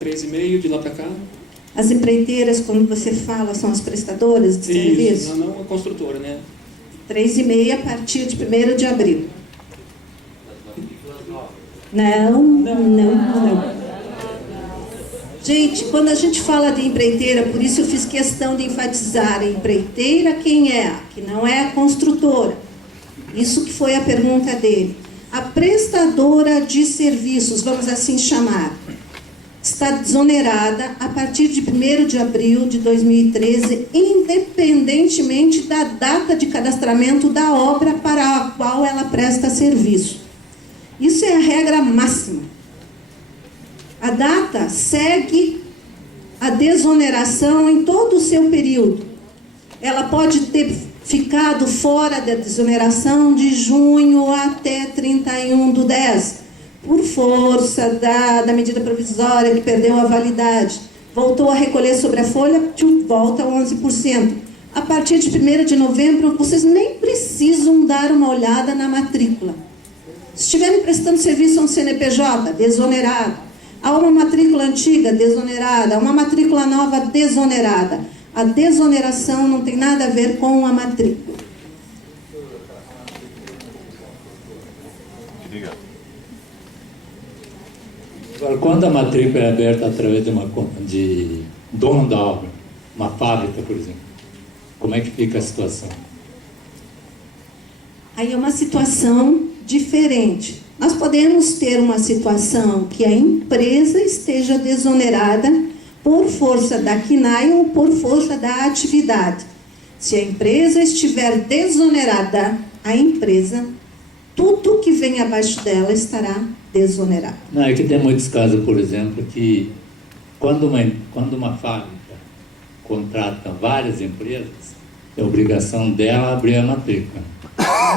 3,5 de lá para cá. As empreiteiras, quando você fala, são as prestadoras de serviço? Não a construtora, né? 3,5 a partir de 1º de abril. Não. Gente, quando a gente fala de empreiteira, por isso eu fiz questão de enfatizar: a empreiteira quem é? Que não é a construtora. Isso que foi a pergunta dele. A prestadora de serviços, vamos assim chamar, está desonerada a partir de 1º de abril de 2013, independentemente da data de cadastramento da obra para a qual ela presta serviço. Isso é a regra máxima. A data segue a desoneração em todo o seu período. Ela pode ter ficado fora da desoneração de junho até 31/10, por força da medida provisória que perdeu a validade. Voltou a recolher sobre a folha, volta a 11%. A partir de 1º de novembro, vocês nem precisam dar uma olhada na matrícula. Se estiverem prestando serviço a um CNPJ, desonerado. Há uma matrícula antiga, desonerada. Há uma matrícula nova, desonerada. A desoneração não tem nada a ver com a matrícula. Agora, quando a matrícula é aberta através de dono da obra, uma fábrica, por exemplo, como é que fica a situação? Aí é uma situação diferente. Nós podemos ter uma situação que a empresa esteja desonerada por força da CNAE ou por força da atividade. Se a empresa estiver desonerada, a empresa, tudo que vem abaixo dela estará desonerado. Não, é que tem muitos casos, por exemplo, que quando uma fábrica contrata várias empresas, é obrigação dela abrir a matrícula.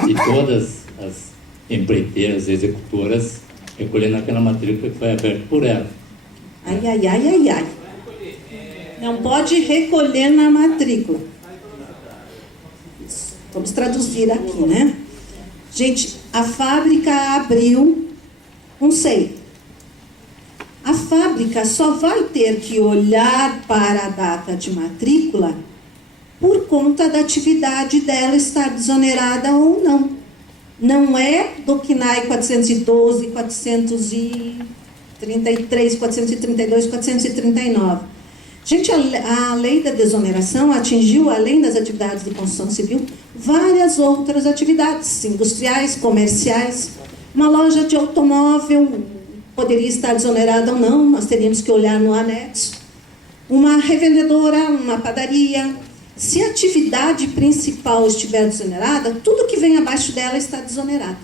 E todas as empreiteiras, executoras, recolhendo aquela matrícula que foi aberta por ela. Ai. Não pode recolher na matrícula. Isso. Vamos traduzir aqui, né? Gente, a fábrica abriu um SEI. A fábrica só vai ter que olhar para a data de matrícula por conta da atividade dela estar desonerada ou não. Não é do CNAE 412, 433, 432, 439. Gente, a lei da desoneração atingiu, além das atividades de construção civil, várias outras atividades industriais, comerciais. Uma loja de automóvel poderia estar desonerada ou não, nós teríamos que olhar no anexo. Uma revendedora, uma padaria. Se a atividade principal estiver desonerada, tudo que vem abaixo dela está desonerado.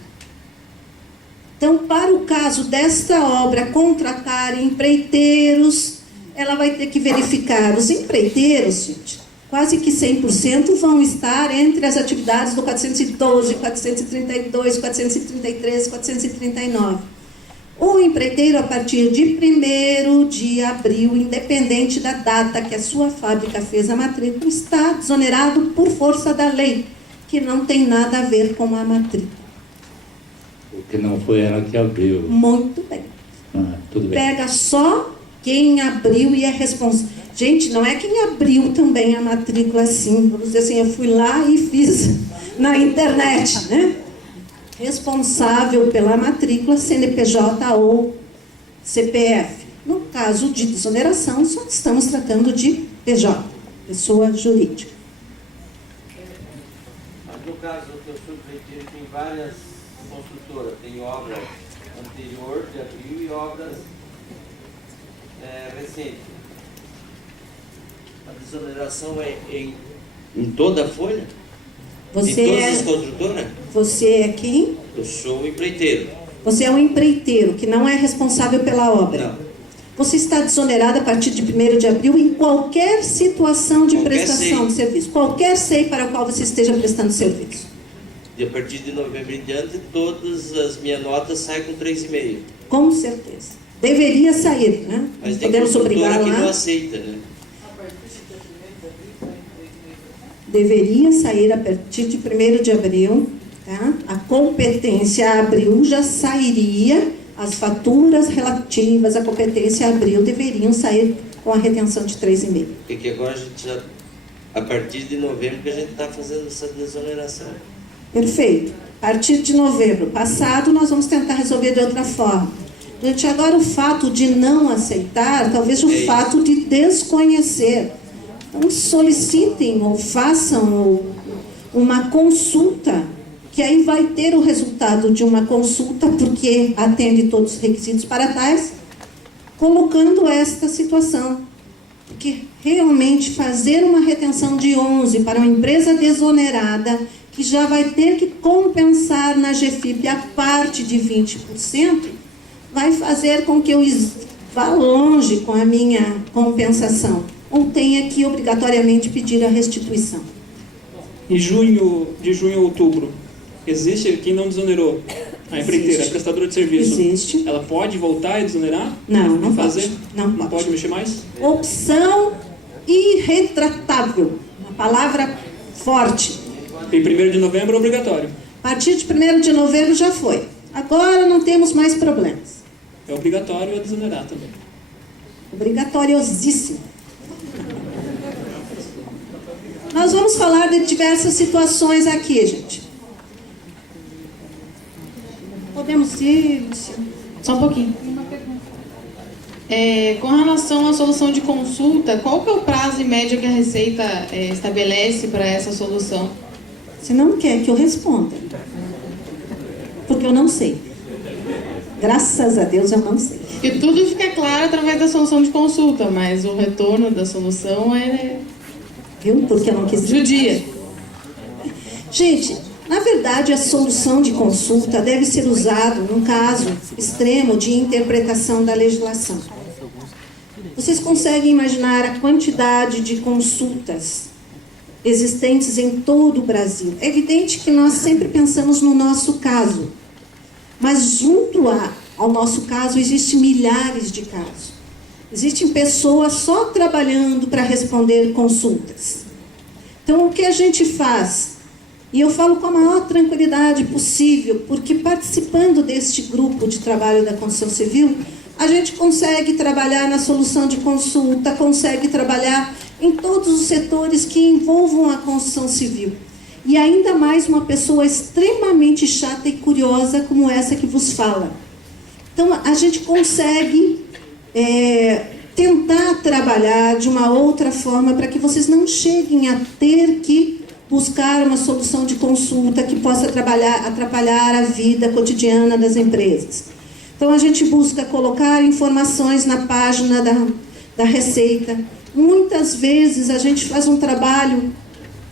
Então, para o caso desta obra contratar empreiteiros, ela vai ter que verificar. Os empreiteiros, gente, quase que 100% vão estar entre as atividades do 412, 432, 433, 439. O empreiteiro, a partir de 1º de abril, independente da data que a sua fábrica fez a matrícula, está desonerado por força da lei, que não tem nada a ver com a matrícula. Porque não foi ela que abriu. Muito bem. Tudo bem. Pega só quem abriu e é responsável. Gente, não é quem abriu também a matrícula assim. Vamos dizer assim, eu fui lá e fiz na internet, né? Responsável pela matrícula, CNPJ ou CPF. No caso de desoneração, só estamos tratando de PJ, pessoa jurídica. Mas no caso do seu empreiteiro, tem várias construtoras, tem obra anterior de abril e obras recentes. A desoneração é em toda a folha? Você em todas as construtoras? Você é quem? Eu sou o empreiteiro. Você é um empreiteiro que não é responsável pela obra. Não. Você está desonerado a partir de 1º de abril em qualquer situação de prestação de serviço. Qualquer SEI para o qual você esteja prestando serviço. E a partir de novembro em diante, todas as minhas notas saem com 3,5. Com certeza. Deveria sair, né? Mas tem podemos obrigar construtora que não lá. aceita, né? Deveria sair a partir de 1º de abril. Tá? A competência abril já sairia as faturas relativas à competência abril deveriam sair com a retenção de 3,5. Porque agora a gente já, a partir de novembro que a gente está fazendo essa desoneração. Perfeito. A partir de novembro passado, nós vamos tentar resolver de outra forma. Durante agora, o fato de não aceitar, talvez o fato de desconhecer. Então, solicitem ou façam uma consulta, que aí vai ter o resultado de uma consulta, porque atende todos os requisitos para tais, colocando esta situação. Porque realmente fazer uma retenção de 11 para uma empresa desonerada, que já vai ter que compensar na GFIP a parte de 20%, vai fazer com que eu vá longe com a minha compensação, ou tenha que obrigatoriamente pedir a restituição. Em junho, de junho a outubro, existe quem não desonerou? A empreiteira, Existe. a prestadora de serviço. Existe. Ela pode voltar e desonerar? Não, não fazer? pode. Não Não pode mexer mais? Opção irretratável. Uma palavra forte. Em 1º de novembro é obrigatório. A partir de 1º de novembro já foi. Agora não temos mais problemas. É obrigatório a desonerar também. Obrigatoriosíssimo. Nós vamos falar de diversas situações aqui, gente. Podemos ir... Só um pouquinho. Com relação à solução de consulta, qual que é o prazo em média que a Receita estabelece para essa solução? Você não quer que eu responda. Porque eu não sei. Graças a Deus eu não sei. Porque tudo fica claro através da solução de consulta, mas o retorno da solução é Viu? Porque eu não quis... judia. Gente, na verdade, a solução de consulta deve ser usada num caso extremo de interpretação da legislação. Vocês conseguem imaginar a quantidade de consultas existentes em todo o Brasil? É evidente que nós sempre pensamos no nosso caso, mas junto ao nosso caso existem milhares de casos. Existem pessoas só trabalhando para responder consultas. Então, o que a gente faz? E eu falo com a maior tranquilidade possível, porque participando deste grupo de trabalho da construção civil, a gente consegue trabalhar na solução de consulta, consegue trabalhar em todos os setores que envolvam a construção civil. E ainda mais uma pessoa extremamente chata e curiosa como essa que vos fala. Então, a gente consegue tentar trabalhar de uma outra forma para que vocês não cheguem a ter que buscar uma solução de consulta que possa atrapalhar a vida cotidiana das empresas. Então, a gente busca colocar informações na página da Receita. Muitas vezes a gente faz um trabalho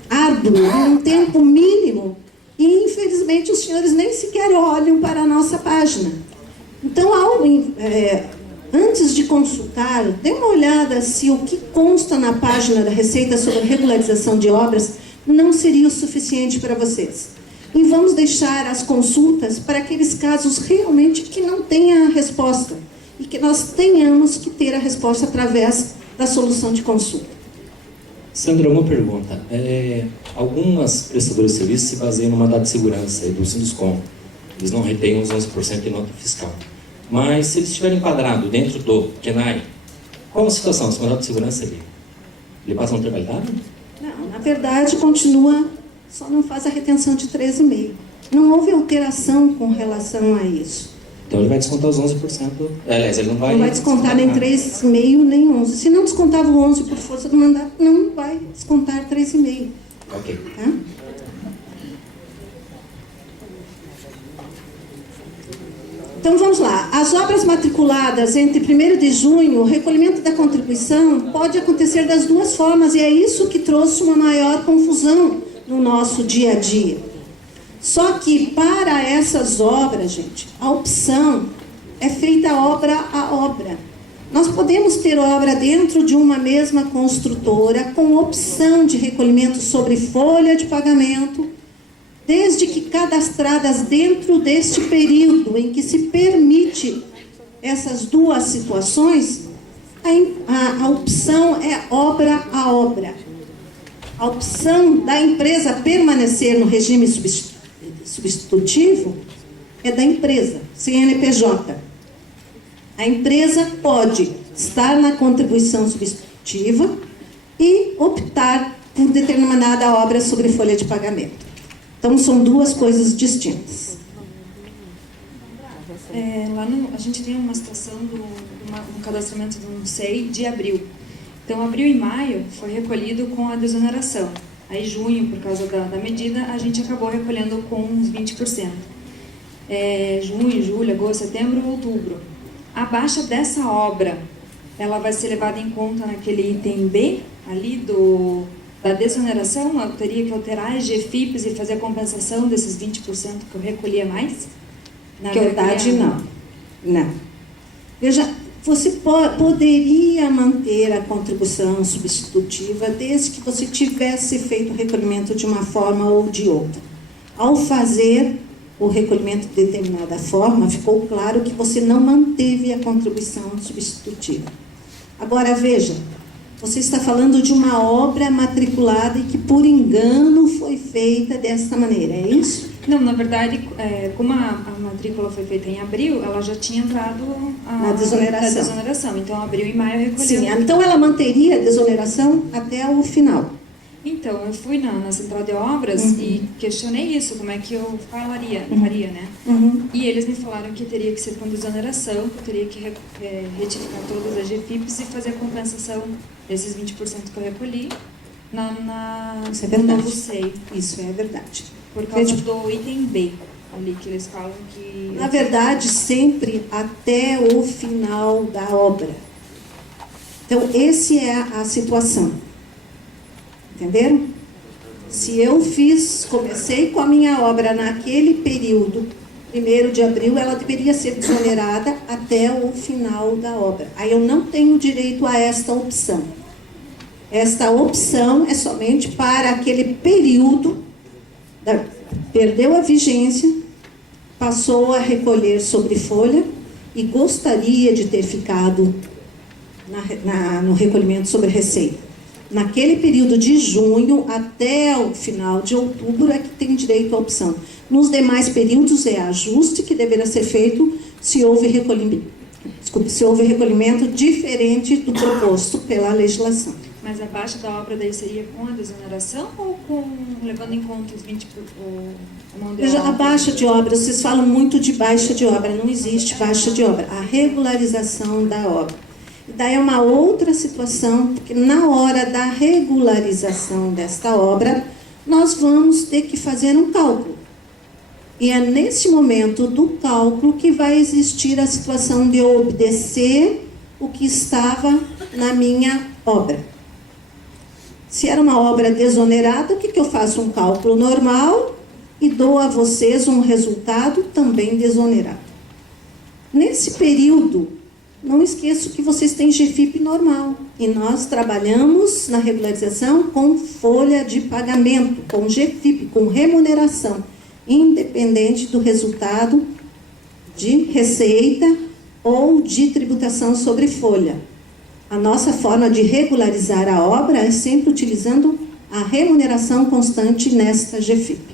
árduo, em um tempo mínimo, e infelizmente os senhores nem sequer olham para a nossa página. Então, antes de consultar, dê uma olhada se o que consta na página da Receita sobre regularização de obras não seria o suficiente para vocês. E vamos deixar as consultas para aqueles casos realmente que não tenha a resposta e que nós tenhamos que ter a resposta através da solução de consulta. Sandra, uma pergunta. Algumas prestadoras de serviços se baseiam no mandado de segurança e do Sinduscom. Eles não retêm os 11% de nota fiscal. Mas se eles estiverem enquadrados dentro do KENAI, qual a situação? Esse mandado de segurança ele passa a não ter validade? Não, na verdade, continua, só não faz a retenção de 13,5%. Não houve alteração com relação a isso. Então ele vai descontar os 11%. Aliás, ele não vai... Não vai descontar nem 3,5% nem 11%. Se não descontava o 11% por força do mandato, não vai descontar 3,5%. Ok. Tá? Então vamos lá. As obras matriculadas entre 1º de junho, o recolhimento da contribuição pode acontecer das duas formas, e é isso que trouxe uma maior confusão no nosso dia a dia. Só que para essas obras, gente, a opção é feita obra a obra. Nós podemos ter obra dentro de uma mesma construtora com opção de recolhimento sobre folha de pagamento, desde que cadastradas dentro deste período em que se permite essas duas situações, a opção é obra a obra. A opção da empresa permanecer no regime substitutivo é da empresa, CNPJ. A empresa pode estar na contribuição substitutiva e optar por determinada obra sobre folha de pagamento. Então, são duas coisas distintas. A gente tem uma situação um cadastramento do SEI de abril. Então, abril e maio foi recolhido com a desoneração. Aí, junho, por causa da medida, a gente acabou recolhendo com uns 20%. Junho, julho, agosto, setembro, outubro. A baixa dessa obra, ela vai ser levada em conta naquele item B, ali da desoneração? Eu teria que alterar as GFIPs e fazer a compensação desses 20% que eu recolhia mais? Na verdade, não. Não. Veja, você poderia manter a contribuição substitutiva desde que você tivesse feito o recolhimento de uma forma ou de outra. Ao fazer o recolhimento de determinada forma, ficou claro que você não manteve a contribuição substitutiva. Agora, veja, você está falando de uma obra matriculada e que, por engano, foi feita dessa maneira, é isso? Não, na verdade, como a matrícula foi feita em abril, ela já tinha entrado na desoneração. Então, abril e maio recolheu. Sim, então ela manteria a desoneração até o final. Então, eu fui na central de obras e questionei isso, como é que eu faria, né? E eles me falaram que teria que ser com desoneração, que eu teria que retificar todas as GFIPs e fazer a compensação desses 20% que eu recolhi Isso é no verdade. novo SEI. Isso é verdade. Por causa do item B, ali que eles falam que... Na verdade, sempre até o final da obra. Então, essa é a situação. Entenderam? Se eu comecei com a minha obra naquele período, 1º de abril, ela deveria ser desonerada até o final da obra. Aí eu não tenho direito a esta opção. Esta opção é somente para aquele período, perdeu a vigência, passou a recolher sobre folha e gostaria de ter ficado no recolhimento sobre receita. Naquele período de junho até o final de outubro é que tem direito à opção. Nos demais períodos é ajuste que deverá ser feito se houve recolhimento diferente do proposto pela legislação. Mas a baixa da obra daí seria com a desoneração ou levando em conta os 20%? Veja, a baixa de obra, vocês falam muito de baixa de obra, não existe baixa de obra. A regularização da obra. E daí é uma outra situação, porque na hora da regularização desta obra, nós vamos ter que fazer um cálculo. E é nesse momento do cálculo que vai existir a situação de eu obedecer o que estava na minha obra. Se era uma obra desonerada, o que eu faço? Um cálculo normal e dou a vocês um resultado também desonerado. Nesse período, não esqueço que vocês têm GFIP normal. E nós trabalhamos na regularização com folha de pagamento, com GFIP, com remuneração, independente do resultado de receita ou de tributação sobre folha. A nossa forma de regularizar a obra é sempre utilizando a remuneração constante nesta GFIP.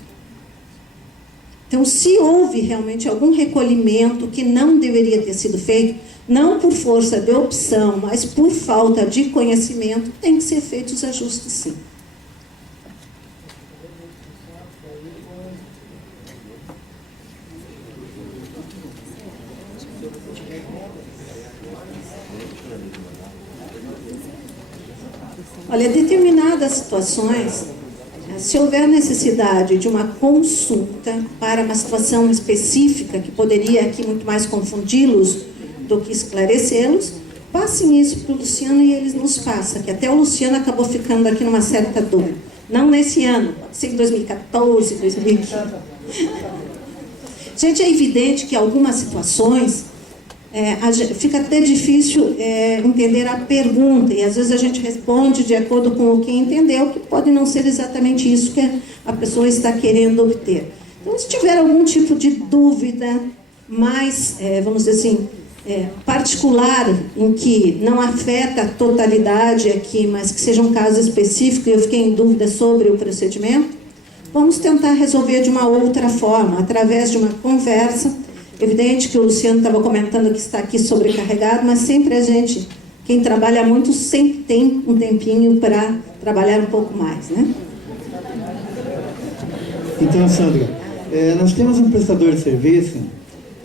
Então, se houve realmente algum recolhimento que não deveria ter sido feito, não por força de opção, mas por falta de conhecimento, tem que ser feitos os ajustes, sim. Olha, determinadas situações, se houver necessidade de uma consulta para uma situação específica, que poderia aqui muito mais confundi-los do que esclarecê-los, passem isso para o Luciano e eles nos passam, que até o Luciano acabou ficando aqui numa certa dúvida. Não nesse ano, pode ser em 2014, 2015. Gente, é evidente que algumas situações fica até difícil entender a pergunta, e às vezes a gente responde de acordo com o que entendeu, que pode não ser exatamente isso que a pessoa está querendo obter. Então, se tiver algum tipo de dúvida mais, vamos dizer assim, particular, em que não afeta a totalidade aqui, mas que seja um caso específico e eu fiquei em dúvida sobre o procedimento, vamos tentar resolver de uma outra forma, através de uma conversa. Evidente que o Luciano estava comentando que está aqui sobrecarregado, mas sempre a gente, quem trabalha muito, sempre tem um tempinho para trabalhar um pouco mais, né? Então, Sandra, nós temos um prestador de serviço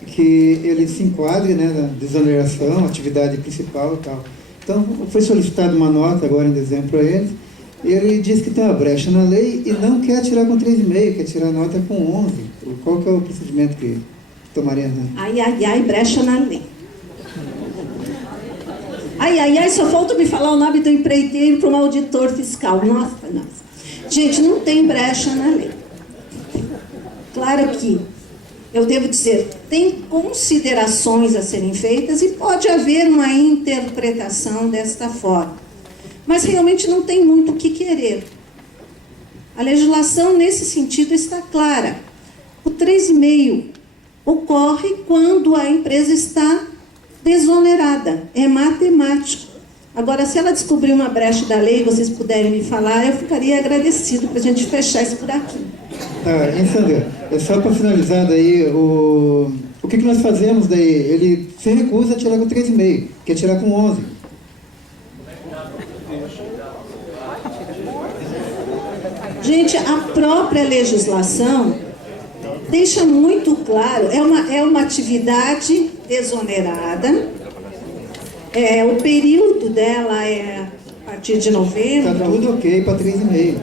que ele se enquadre, né, na desoneração, atividade principal e tal. Então, foi solicitada uma nota agora em dezembro para ele, e ele diz que tem uma brecha na lei e não quer tirar com 3,5, quer tirar a nota com 11. Qual que é o procedimento que tomaria? Né? Ai, ai, ai, brecha na lei. Ai, ai, ai, só falta me falar o nome do empreiteiro para um auditor fiscal. Nossa, nossa. Gente, não tem brecha na lei. Claro que, eu devo dizer, tem considerações a serem feitas e pode haver uma interpretação desta forma. Mas realmente não tem muito o que querer. A legislação, nesse sentido, está clara. O 3,5 ocorre quando a empresa está desonerada. É matemático. Agora, se ela descobrir uma brecha da lei, vocês puderem me falar, eu ficaria agradecido para a gente fechar esse buraquinho. Tá, hein, Sandra? Só para finalizar daí, o que nós fazemos daí? Ele se recusa a tirar com 3,5, quer tirar com 11. Gente, a própria legislação deixa muito claro, é uma atividade desonerada, o período dela é a partir de novembro. Está tudo ok para 3,5.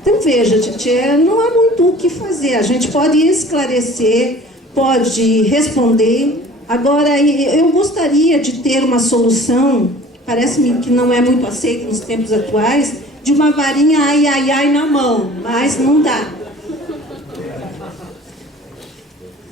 Então veja, gente, não há muito o que fazer, a gente pode esclarecer, pode responder. Agora, eu gostaria de ter uma solução, parece-me que não é muito aceita nos tempos atuais, de uma varinha ai, ai, ai na mão, mas não dá.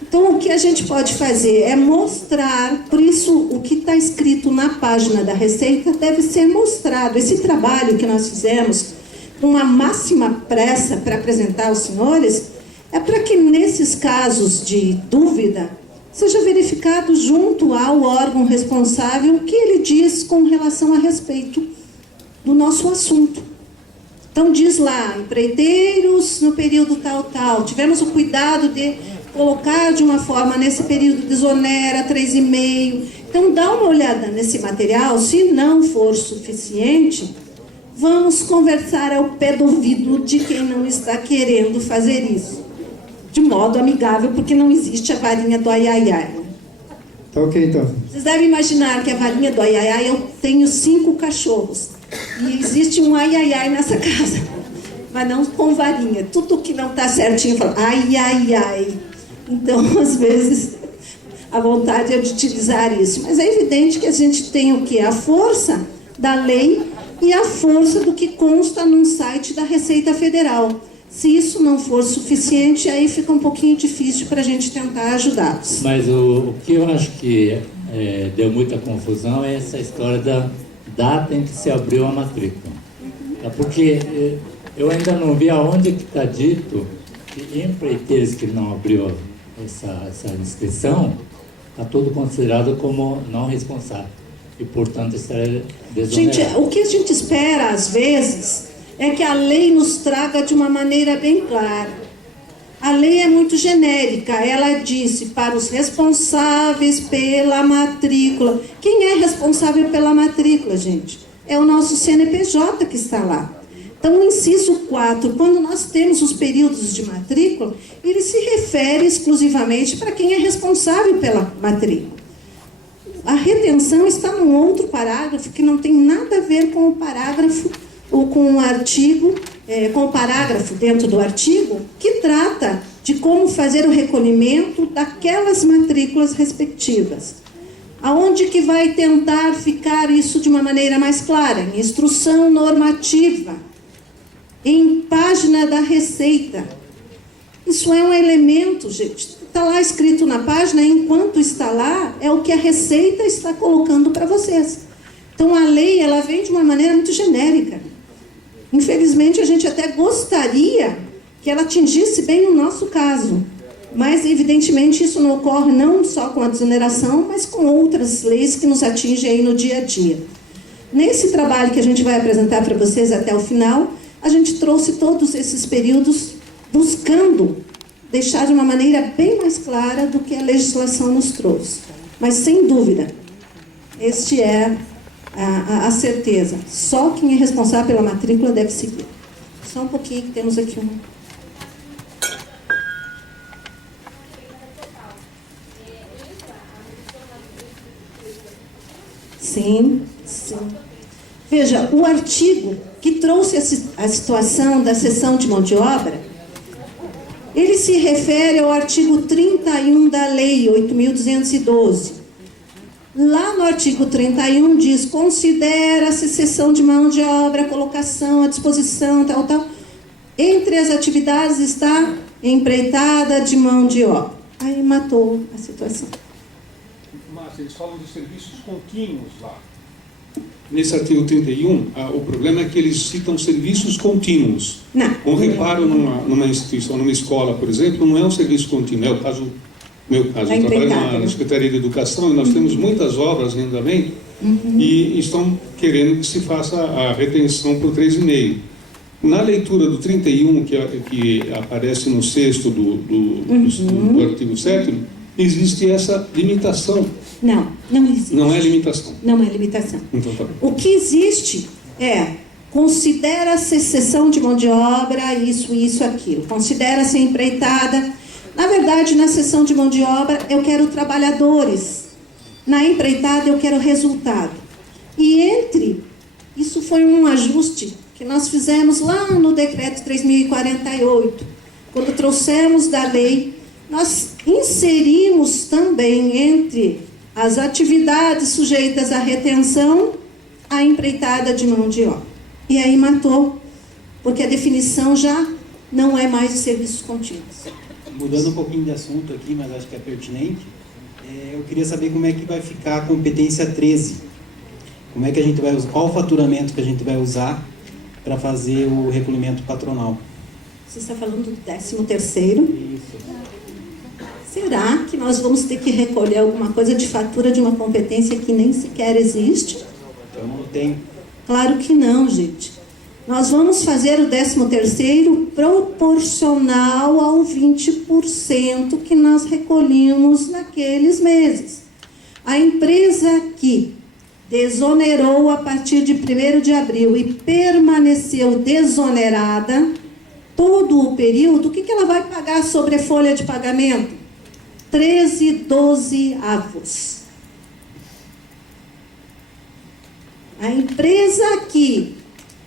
Então, o que a gente pode fazer é mostrar, por isso, o que está escrito na página da Receita deve ser mostrado. Esse trabalho que nós fizemos, com a máxima pressa para apresentar aos senhores, é para que, nesses casos de dúvida, seja verificado junto ao órgão responsável o que ele diz com relação a respeito do nosso assunto. Então, diz lá, empreiteiros no período tal, tivemos o cuidado de colocar de uma forma, nesse período desonera, 3,5. Então, dá uma olhada nesse material, se não for suficiente, vamos conversar ao pé do ouvido de quem não está querendo fazer isso. De modo amigável, porque não existe a varinha do ai, ai, ai. Tá ok, então. Vocês devem imaginar que a varinha do ai, ai, ai, eu tenho 5 cachorros. E existe um ai, ai, ai nessa casa. Mas não com varinha. Tudo que não está certinho, fala ai, ai, ai. Então, às vezes, a vontade é de utilizar isso. Mas é evidente que a gente tem o quê? A força da lei e a força do que consta num site da Receita Federal. Se isso não for suficiente, aí fica um pouquinho difícil para a gente tentar ajudá-los. Mas o que eu acho que deu muita confusão é essa história da data em que se abriu a matrícula. Porque eu ainda não vi aonde que está dito que empreiteiros que não abriu essa inscrição, está tudo considerado como não responsável e, portanto, estará desonerado. Gente, o que a gente espera, às vezes, é que a lei nos traga de uma maneira bem clara. A lei é muito genérica, ela disse para os responsáveis pela matrícula. Quem é responsável pela matrícula, gente? É o nosso CNPJ que está lá. Então, o inciso 4, quando nós temos os períodos de matrícula, ele se refere exclusivamente para quem é responsável pela matrícula. A retenção está num outro parágrafo que não tem nada a ver com o parágrafo ou com o artigo, com o parágrafo dentro do artigo, que trata de como fazer o recolhimento daquelas matrículas respectivas. Aonde que vai tentar ficar isso de uma maneira mais clara? Em instrução normativa, em página da Receita. Isso é um elemento, gente. Está lá escrito na página, enquanto está lá, é o que a Receita está colocando para vocês. Então, a lei, ela vem de uma maneira muito genérica. Infelizmente, a gente até gostaria que ela atingisse bem o nosso caso. Mas, evidentemente, isso não ocorre não só com a desoneração, mas com outras leis que nos atingem aí no dia a dia. Nesse trabalho que a gente vai apresentar para vocês até o final, a gente trouxe todos esses períodos buscando deixar de uma maneira bem mais clara do que a legislação nos trouxe. Mas, sem dúvida, este é a certeza. Só quem é responsável pela matrícula deve seguir. Só um pouquinho que temos aqui um... Sim, sim. Veja, o artigo que trouxe a situação da cessão de mão de obra, ele se refere ao artigo 31 da Lei 8.212. Lá no artigo 31 diz, considera-se cessão de mão de obra, colocação à disposição, tal, tal. Entre as atividades está empreitada de mão de obra. Aí matou a situação. Mas eles falam de serviços contínuos lá. Nesse artigo 31, o problema é que eles citam serviços contínuos. Não. Um reparo numa instituição, numa escola, por exemplo, não é um serviço contínuo. É o caso, meu caso, eu trabalho na Secretaria de Educação e nós temos muitas obras em andamento e estão querendo que se faça a retenção por 3,5. Na leitura do 31, que aparece no 6º do artigo 7º, existe essa limitação. Não, não existe. Não é limitação. Não é limitação. Então, tá bem. O que existe é, considera-se cessão de mão de obra, isso, aquilo. Considera-se empreitada. Na verdade, na cessão de mão de obra, eu quero trabalhadores. Na empreitada, eu quero resultado. E isso foi um ajuste que nós fizemos lá no Decreto 3.048. Quando trouxemos da lei, nós inserimos também entre as atividades sujeitas à retenção, a empreitada de mão de obra. E aí matou, porque a definição já não é mais de serviços contínuos. Mudando um pouquinho de assunto aqui, mas acho que é pertinente, eu queria saber como é que vai ficar a competência 13. Como é que a gente vai usar, qual o faturamento que a gente vai usar para fazer o recolhimento patronal? Você está falando do 13º? Isso. Será que nós vamos ter que recolher alguma coisa de fatura de uma competência que nem sequer existe? Então não tem. Claro que não, gente. Nós vamos fazer o 13º proporcional ao 20% que nós recolhemos naqueles meses. A empresa que desonerou a partir de 1º de abril e permaneceu desonerada todo o período, o que ela vai pagar sobre a folha de pagamento? 13/12. A empresa que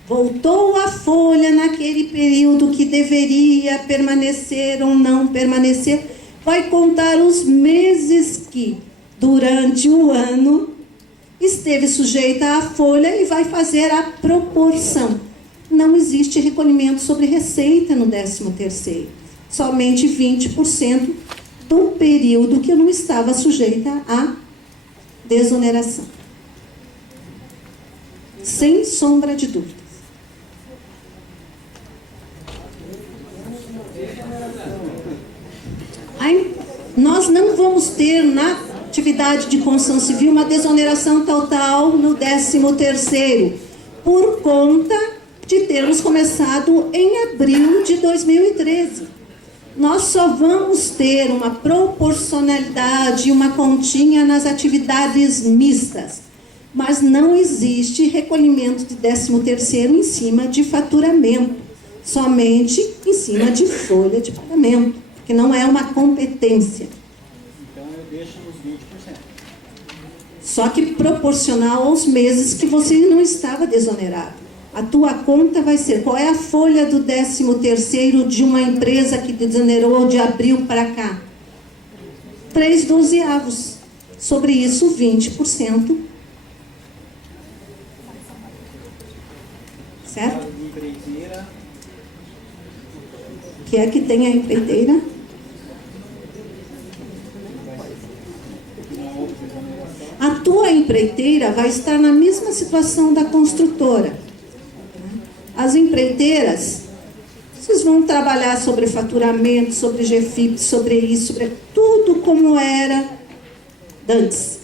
voltou à folha naquele período que deveria permanecer ou não permanecer, vai contar os meses que, durante o ano, esteve sujeita à folha e vai fazer a proporção. Não existe recolhimento sobre receita no 13º. Somente 20% do período que eu não estava sujeita à desoneração. Sem sombra de dúvidas. Aí, nós não vamos ter na atividade de construção civil uma desoneração total no 13º, por conta de termos começado em abril de 2013. Nós só vamos ter uma proporcionalidade e uma continha nas atividades mistas, mas não existe recolhimento de 13º em cima de faturamento, somente em cima de folha de pagamento, porque não é uma competência. Então eu deixo nos 20%. Só que proporcional aos meses que você não estava desonerado. A tua conta vai ser, qual é a folha do 13º de uma empresa que desonerou de abril para cá? 3/12. Sobre isso, 20%. Certo? Que é que tem a empreiteira? A tua empreiteira vai estar na mesma situação da construtora. As empreiteiras, vocês vão trabalhar sobre faturamento, sobre GFIP, sobre isso, sobre tudo como era antes.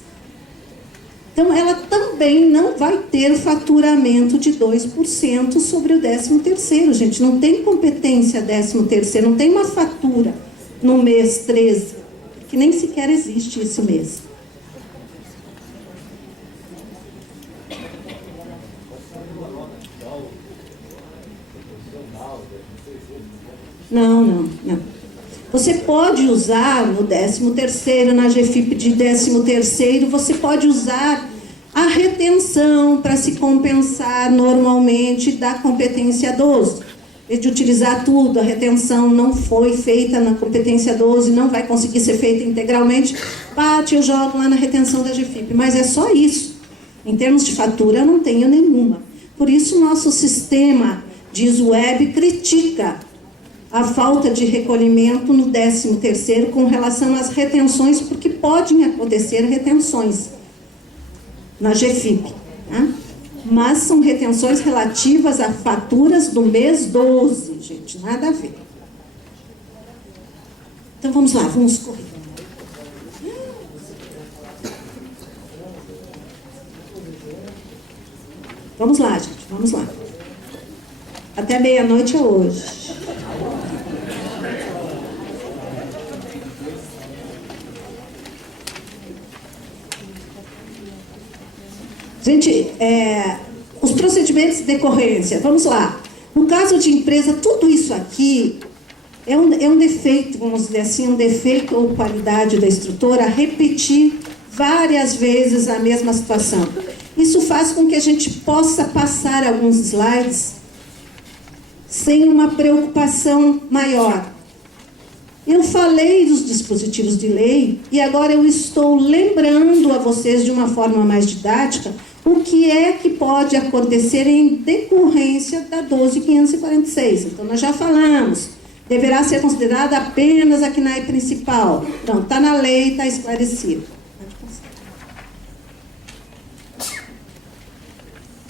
Então, ela também não vai ter faturamento de 2% sobre o 13º, gente. Não tem competência 13º, não tem uma fatura no mês 13, que nem sequer existe esse mês. Não. Você pode usar no 13º, na GFIP de 13º, você pode usar a retenção para se compensar normalmente da competência 12. Em vez de utilizar tudo, a retenção não foi feita na competência 12, não vai conseguir ser feita integralmente, parte eu jogo lá na retenção da GFIP. Mas é só isso. Em termos de fatura, eu não tenho nenhuma. Por isso, o nosso sistema de SWEB critica a falta de recolhimento no 13º com relação às retenções, porque podem acontecer retenções na GFIP, tá? Mas são retenções relativas a faturas do mês 12, gente, nada a ver. Então vamos lá, vamos correr. Vamos lá, gente, vamos lá. Até meia-noite é hoje. Gente, os procedimentos de decorrência, vamos lá. No caso de empresa, tudo isso aqui é um defeito, vamos dizer assim, um defeito ou qualidade da instrutora repetir várias vezes a mesma situação. Isso faz com que a gente possa passar alguns slides sem uma preocupação maior. Eu falei dos dispositivos de lei e agora eu estou lembrando a vocês de uma forma mais didática o que é que pode acontecer em decorrência da 12.546. Então, nós já falamos, deverá ser considerada apenas a CNAE principal. Então, está na lei, está esclarecido.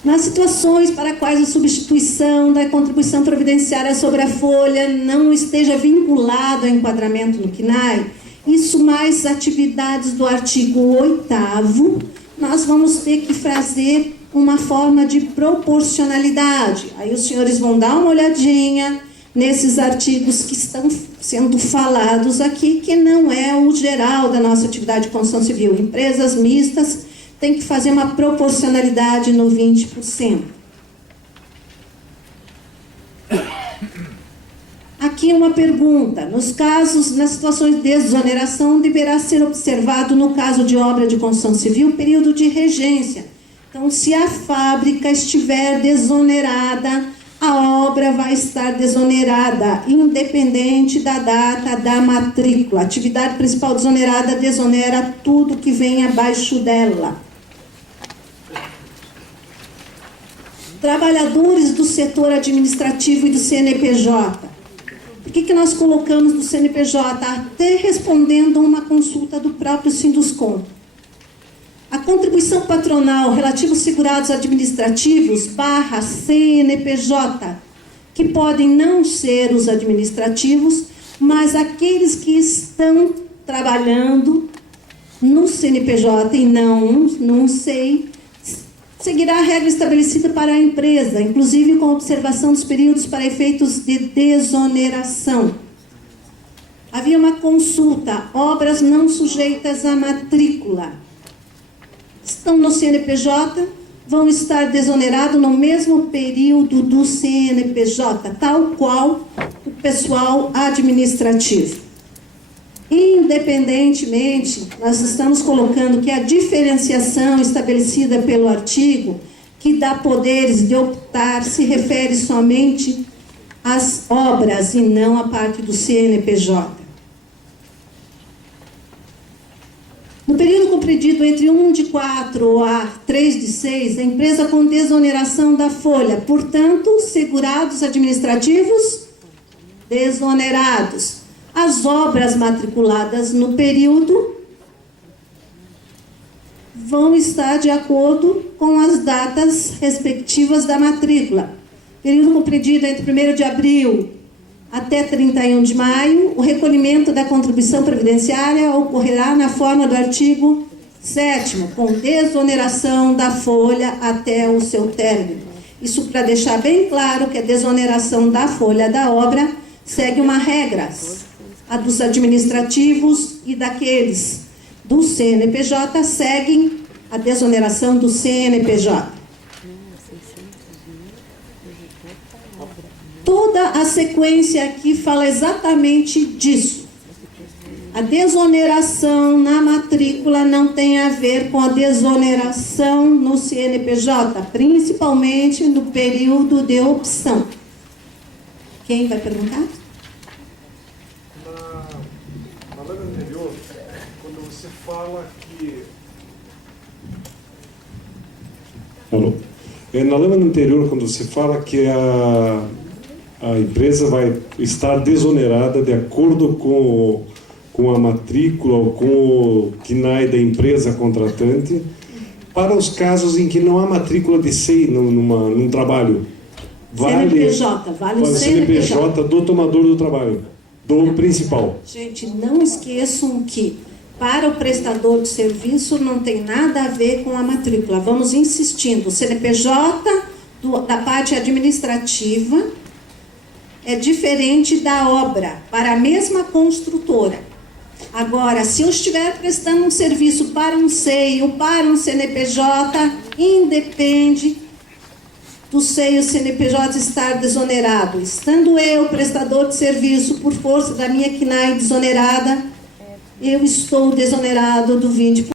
Nas situações para quais a substituição da contribuição previdenciária sobre a folha não esteja vinculado ao enquadramento no CNAE, isso mais atividades do artigo 8º, nós vamos ter que fazer uma forma de proporcionalidade. Aí os senhores vão dar uma olhadinha nesses artigos que estão sendo falados aqui, que não é o geral da nossa atividade de construção civil. Empresas mistas têm que fazer uma proporcionalidade no 20%. Aqui uma pergunta. Nas situações de desoneração, deverá ser observado, no caso de obra de construção civil, período de regência. Então, se a fábrica estiver desonerada, a obra vai estar desonerada, independente da data da matrícula. A atividade principal desonerada desonera tudo que vem abaixo dela. Trabalhadores do setor administrativo e do CNPJ. Por que nós colocamos do CNPJ? Até respondendo a uma consulta do próprio Sinduscom. A contribuição patronal relativa aos segurados administrativos / CNPJ, que podem não ser os administrativos, mas aqueles que estão trabalhando no CNPJ e não sei, seguirá a regra estabelecida para a empresa, inclusive com observação dos períodos para efeitos de desoneração. Havia uma consulta, obras não sujeitas à matrícula. Estão no CNPJ, vão estar desonerados no mesmo período do CNPJ, tal qual o pessoal administrativo. Independentemente, nós estamos colocando que a diferenciação estabelecida pelo artigo, que dá poderes de optar, se refere somente às obras e não à parte do CNPJ. No período compreendido entre 1/4 a 3/6, a empresa com desoneração da folha, portanto, segurados administrativos desonerados. As obras matriculadas no período vão estar de acordo com as datas respectivas da matrícula. Período compreendido entre 1º de abril até 31 de maio, o recolhimento da contribuição previdenciária ocorrerá na forma do artigo 7º, com desoneração da folha até o seu término. Isso para deixar bem claro que a desoneração da folha da obra segue uma regra. a dos administrativos e daqueles do CNPJ seguem a desoneração do CNPJ. Toda a sequência aqui fala exatamente disso. A desoneração na matrícula não tem a ver com a desoneração no CNPJ, principalmente no período de opção. Quem vai perguntar? Na lei anterior, quando você fala que... Alô. Na lei anterior, quando você fala que a empresa vai estar desonerada de acordo com a matrícula ou com o KNAI da empresa contratante, para os casos em que não há matrícula de SEI num trabalho. CNPJ, vale o CNPJ do tomador do trabalho, do principal. Gente, não esqueçam que para o prestador de serviço não tem nada a ver com a matrícula. Vamos insistindo, o CNPJ da parte administrativa é diferente da obra, para a mesma construtora. Agora, se eu estiver prestando um serviço para um SEI ou para um CNPJ, independe do SEI ou CNPJ estar desonerado. Estando eu, prestador de serviço, por força da minha KNAI desonerada, eu estou desonerado do 20%.